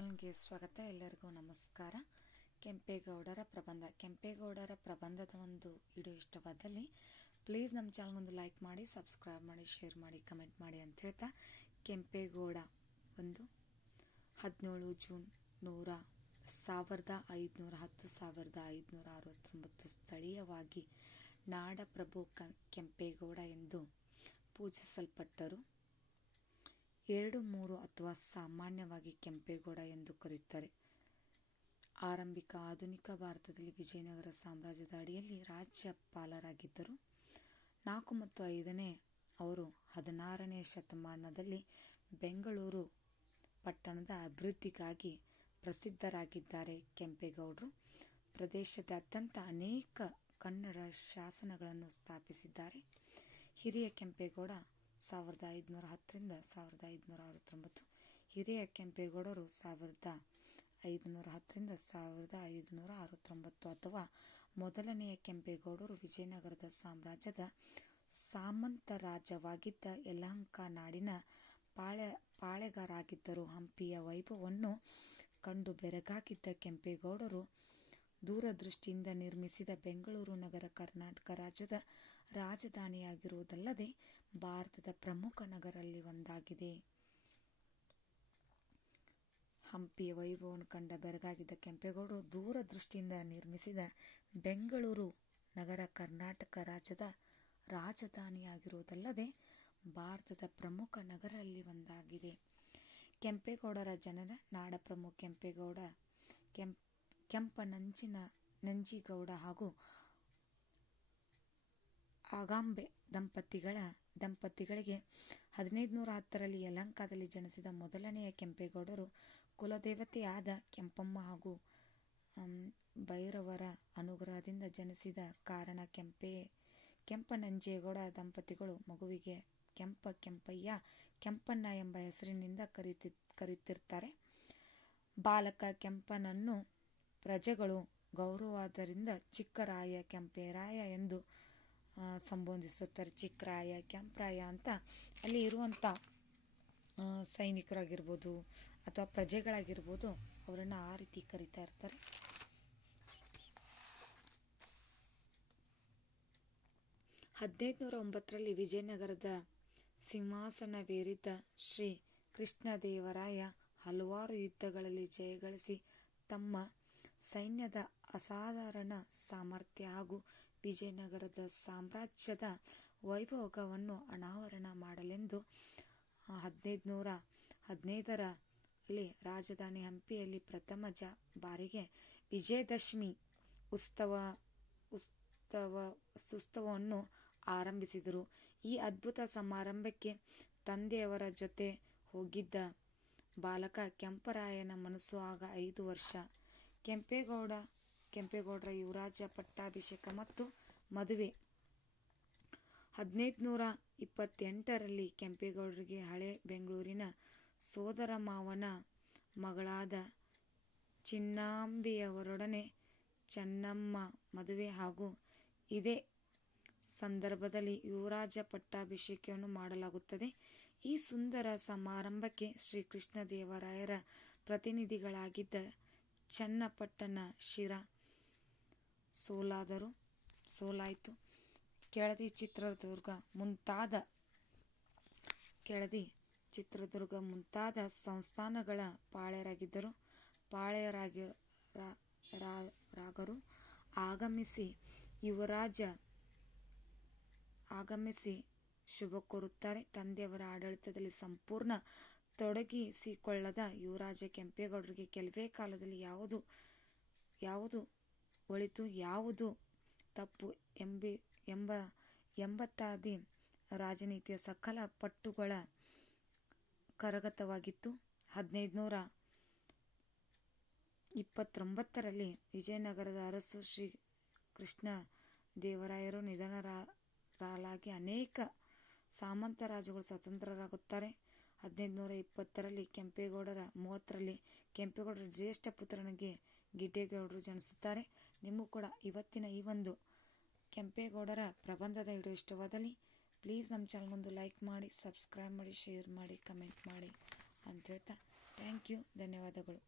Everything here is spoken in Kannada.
ಚಾನಲ್ಗೆ ಸ್ವಾಗತ. ಎಲ್ಲರಿಗೂ ನಮಸ್ಕಾರ. ಕೆಂಪೇಗೌಡರ ಪ್ರಬಂಧ. ಕೆಂಪೇಗೌಡರ ಪ್ರಬಂಧದ ಒಂದು ವಿಡಿಯೋ ಇಷ್ಟವಾದಲ್ಲಿ ಪ್ಲೀಸ್ ನಮ್ಮ ಚಾನಲ್ಗೊಂದು ಲೈಕ್ ಮಾಡಿ ಸಬ್ಸ್ಕ್ರೈಬ್ ಮಾಡಿ ಶೇರ್ ಮಾಡಿ ಕಮೆಂಟ್ ಮಾಡಿ ಅಂತ ಹೇಳ್ತಾ ಕೆಂಪೇಗೌಡ ಒಂದು ಹದಿನೇಳು ಜೂನ್ ನೂರ ಸಾವಿರದ ಐದುನೂರ ಹತ್ತು, ಸಾವಿರದ ಐದುನೂರ ಅರವತ್ತೊಂಬತ್ತು ಸ್ಥಳೀಯವಾಗಿ ನಾಡಪ್ರಭು ಕೆಂಪೇಗೌಡ ಎಂದು ಪೂಜಿಸಲ್ಪಟ್ಟರು. ಎರಡು ಮೂರು ಅಥವಾ ಸಾಮಾನ್ಯವಾಗಿ ಕೆಂಪೇಗೌಡ ಎಂದು ಕರೆಯುತ್ತಾರೆ. ಆರಂಭಿಕ ಆಧುನಿಕ ಭಾರತದಲ್ಲಿ ವಿಜಯನಗರ ಸಾಮ್ರಾಜ್ಯದ ಅಡಿಯಲ್ಲಿ ರಾಜ್ಯಪಾಲರಾಗಿದ್ದರು. ನಾಲ್ಕು ಮತ್ತು ಐದನೇ ಅವರು ಹದಿನಾರನೇ ಶತಮಾನದಲ್ಲಿ ಬೆಂಗಳೂರು ಪಟ್ಟಣದ ಅಭಿವೃದ್ಧಿಗಾಗಿ ಪ್ರಸಿದ್ಧರಾಗಿದ್ದಾರೆ. ಕೆಂಪೇಗೌಡರು ಪ್ರದೇಶದಾದ್ಯಂತ ಅನೇಕ ಕನ್ನಡ ಶಾಸನಗಳನ್ನು ಸ್ಥಾಪಿಸಿದ್ದಾರೆ. ಹಿರಿಯ ಕೆಂಪೇಗೌಡ ಸಾವಿರದ ಐದುನೂರ ಹತ್ತರಿಂದ ಸಾವಿರದ ಐದುನೂರ ಅರವತ್ತೊಂಬತ್ತು. ಹಿರಿಯ ಕೆಂಪೇಗೌಡರು ಸಾವಿರದ ಐದುನೂರ ಹತ್ತರಿಂದ ಸಾವಿರದ ಐದುನೂರ ಅರವತ್ತೊಂಬತ್ತು ಅಥವಾ ಮೊದಲನೆಯ ಕೆಂಪೇಗೌಡರು ವಿಜಯನಗರದ ಸಾಮ್ರಾಜ್ಯದ ಸಾಮಂತ ರಾಜ್ಯವಾಗಿದ್ದ ಯಲಹಂಕ ನಾಡಿನ ಪಾಳೆ ಪಾಳೆಗಾರಾಗಿದ್ದರು ಹಂಪಿಯ ವೈಭವವನ್ನು ಕಂಡು ಬೆರಗಾಗಿದ್ದ ಕೆಂಪೇಗೌಡರು ದೂರದೃಷ್ಟಿಯಿಂದ ನಿರ್ಮಿಸಿದ ಬೆಂಗಳೂರು ನಗರ ಕರ್ನಾಟಕ ರಾಜ್ಯದ ರಾಜಧಾನಿಯಾಗಿರುವುದಲ್ಲದೆ ಭಾರತದ ಪ್ರಮುಖ ನಗರಲ್ಲಿ ಒಂದಾಗಿದೆ. ಹಂಪಿಯ ವೈಭವವನ್ನು ಕಂಡ ಬೆರಗಾಗಿದ್ದ ಕೆಂಪೇಗೌಡರು ದೂರದೃಷ್ಟಿಯಿಂದ ನಿರ್ಮಿಸಿದ ಬೆಂಗಳೂರು ನಗರ ಕರ್ನಾಟಕ ರಾಜ್ಯದ ರಾಜಧಾನಿಯಾಗಿರುವುದಲ್ಲದೆ ಭಾರತದ ಪ್ರಮುಖ ನಗರಲ್ಲಿ ಒಂದಾಗಿದೆ. ಕೆಂಪೇಗೌಡರ ಜನನ ಪ್ರಮುಖ ಕೆಂಪೇಗೌಡ, ಕೆಂಪ ನಂಜಿಗೌಡ ಹಾಗೂ ಆಗಾಂಬೆ ದಂಪತಿಗಳ ದಂಪತಿಗಳಿಗೆ ಹದಿನೈದುನೂರ ಹತ್ತರಲ್ಲಿ ಯಲಹಂಕದಲ್ಲಿ ಜನಿಸಿದ ಮೊದಲನೆಯ ಕೆಂಪೇಗೌಡರು ಕುಲದೇವತೆಯಾದ ಕೆಂಪಮ್ಮ ಹಾಗೂ ಭೈರವರ ಅನುಗ್ರಹದಿಂದ ಜನಿಸಿದ ಕಾರಣ ಕೆಂಪೇ, ಕೆಂಪನಂಜೇಗೌಡ ದಂಪತಿಗಳು ಮಗುವಿಗೆ ಕೆಂಪ ಕೆಂಪಯ್ಯ, ಕೆಂಪಣ್ಣ ಎಂಬ ಹೆಸರಿನಿಂದ ಕರೆಯುತ್ತಿ ಕರೆಯುತ್ತಿರ್ತಾರೆ ಬಾಲಕ ಕೆಂಪನನ್ನು ಪ್ರಜೆಗಳು ಗೌರವಾದರಿಂದ ಚಿಕ್ಕರಾಯ ಕೆಂಪೇರಾಯ ಎಂದು ಸಂಬೋಧಿಸುತ್ತಾರೆ ಚಿಕ್ಕರಾಯ ಕೆಂಪರಾಯ ಅಂತ. ಅಲ್ಲಿ ಇರುವಂಥ ಸೈನಿಕರಾಗಿರ್ಬೋದು ಅಥವಾ ಪ್ರಜೆಗಳಾಗಿರ್ಬೋದು ಅವರನ್ನು ಆ ರೀತಿ ಕರಿತಾ ಇರ್ತಾರೆ. ಹದಿನೈದುನೂರ ಒಂಬತ್ತರಲ್ಲಿ ವಿಜಯನಗರದ ಸಿಂಹಾಸನವೇರಿದ್ದ ಶ್ರೀ ಕೃಷ್ಣದೇವರಾಯ ಹಲವಾರು ಯುದ್ಧಗಳಲ್ಲಿ ಜಯಗಳಿಸಿ ತಮ್ಮ ಸೈನ್ಯದ ಅಸಾಧಾರಣ ಸಾಮರ್ಥ್ಯ ಹಾಗೂ ವಿಜಯನಗರದ ಸಾಮ್ರಾಜ್ಯದ ವೈಭೋಗವನ್ನು ಅನಾವರಣ ಮಾಡಲೆಂದು ಹದಿನೈದುನೂರ ಹದಿನೈದರಲ್ಲಿ ರಾಜಧಾನಿ ಹಂಪಿಯಲ್ಲಿ ಪ್ರಥಮ ಜ ಬಾರಿಗೆ ವಿಜಯದಶಮಿ ಉತ್ಸವ ಉತ್ಸವ ಉತ್ಸವವನ್ನು ಆರಂಭಿಸಿದರು. ಈ ಅದ್ಭುತ ಸಮಾರಂಭಕ್ಕೆ ತಂದೆಯವರ ಜೊತೆ ಹೋಗಿದ್ದ ಬಾಲಕ ಕೆಂಪರಾಯನ ಮನಸ್ಸು ಆಗ ಐದು ವರ್ಷ. ಕೆಂಪೇಗೌಡ ಕೆಂಪೇಗೌಡರ ಯುವರಾಜ ಪಟ್ಟಾಭಿಷೇಕ ಮತ್ತು ಮದುವೆ. ಹದಿನೈದುನೂರ ಇಪ್ಪತ್ತೆಂಟರಲ್ಲಿ ಕೆಂಪೇಗೌಡರಿಗೆ ಹಳೆ ಬೆಂಗಳೂರಿನ ಸೋದರ ಮಾವನ ಮಗಳಾದ ಚಿನ್ನಾಂಬಿಯವರೊಡನೆ ಚೆನ್ನಮ್ಮ ಮದುವೆ ಹಾಗೂ ಇದೇ ಸಂದರ್ಭದಲ್ಲಿ ಯುವರಾಜ ಪಟ್ಟಾಭಿಷೇಕವನ್ನು ಮಾಡಲಾಗುತ್ತದೆ. ಈ ಸುಂದರ ಸಮಾರಂಭಕ್ಕೆ ಶ್ರೀಕೃಷ್ಣದೇವರಾಯರ ಪ್ರತಿನಿಧಿಗಳಾಗಿದ್ದ ಚನ್ನಪಟ್ಟಣ ಶಿರ ಸೋಲಾದರು ಸೋಲಾಯಿತು. ಕೆಳದಿ ಚಿತ್ರದುರ್ಗ ಮುಂತಾದ ಕೆಳದಿ ಚಿತ್ರದುರ್ಗ ಮುಂತಾದ ಸಂಸ್ಥಾನಗಳ ಪಾಳೆಯರಾಗಿದ್ದರು. ಪಾಳೆಯರಾಗರು ಆಗಮಿಸಿ ಯುವರಾಜ ಆಗಮಿಸಿ ಶುಭ ಕೋರುತ್ತಾರೆ. ತಂದೆಯವರ ಆಡಳಿತದಲ್ಲಿ ಸಂಪೂರ್ಣ ತೊಡಗಿಸಿಕೊಳ್ಳದ ಯುವರಾಜ ಕೆಂಪೇಗೌಡರಿಗೆ ಕೆಲವೇ ಕಾಲದಲ್ಲಿ ಯಾವುದು ಯಾವುದು ಒಳಿತು ಯಾವುದು ತಪ್ಪು ಎಂಬಿ, ಎಂಬ, ಎಂಬತ್ತಾದಿ ರಾಜನೀತಿಯ ಸಕಲ ಪಟ್ಟುಗಳ ಕರಗತವಾಗಿತ್ತು. ಹದಿನೈದುನೂರ ಇಪ್ಪತ್ತೊಂಬತ್ತರಲ್ಲಿ ವಿಜಯನಗರದ ಅರಸು ಶ್ರೀ ಕೃಷ್ಣ ದೇವರಾಯರು ನಿಧನರಾಗಿ ಅನೇಕ ಸಾಮಂತ ರಾಜುಗಳು ಸ್ವತಂತ್ರರಾಗುತ್ತಾರೆ. ಹದಿನೈದುನೂರ ಇಪ್ಪತ್ತರಲ್ಲಿ ಕೆಂಪೇಗೌಡರ ಮೂವತ್ತರಲ್ಲಿ ಕೆಂಪೇಗೌಡರ ಜ್ಯೇಷ್ಠ ಪುತ್ರನಿಗೆ ಗಿಡ್ಡೇಗೌಡರು ಜನಿಸುತ್ತಾರೆ. ನಿಮಗೂ ಕೂಡ ಇವತ್ತಿನ ಈ ಒಂದು ಕೆಂಪೇಗೌಡರ ಪ್ರಬಂಧದ ವಿಡಿಯೋ ಇಷ್ಟವಾದಲ್ಲಿ ಪ್ಲೀಸ್ ನಮ್ಮ ಚಾನಲ್ಗೊಂದು ಲೈಕ್ ಮಾಡಿ, ಸಬ್ಸ್ಕ್ರೈಬ್ ಮಾಡಿ, ಶೇರ್ ಮಾಡಿ, ಕಮೆಂಟ್ ಮಾಡಿ ಅಂತ ಹೇಳ್ತಾ ಥ್ಯಾಂಕ್ ಯು, ಧನ್ಯವಾದಗಳು.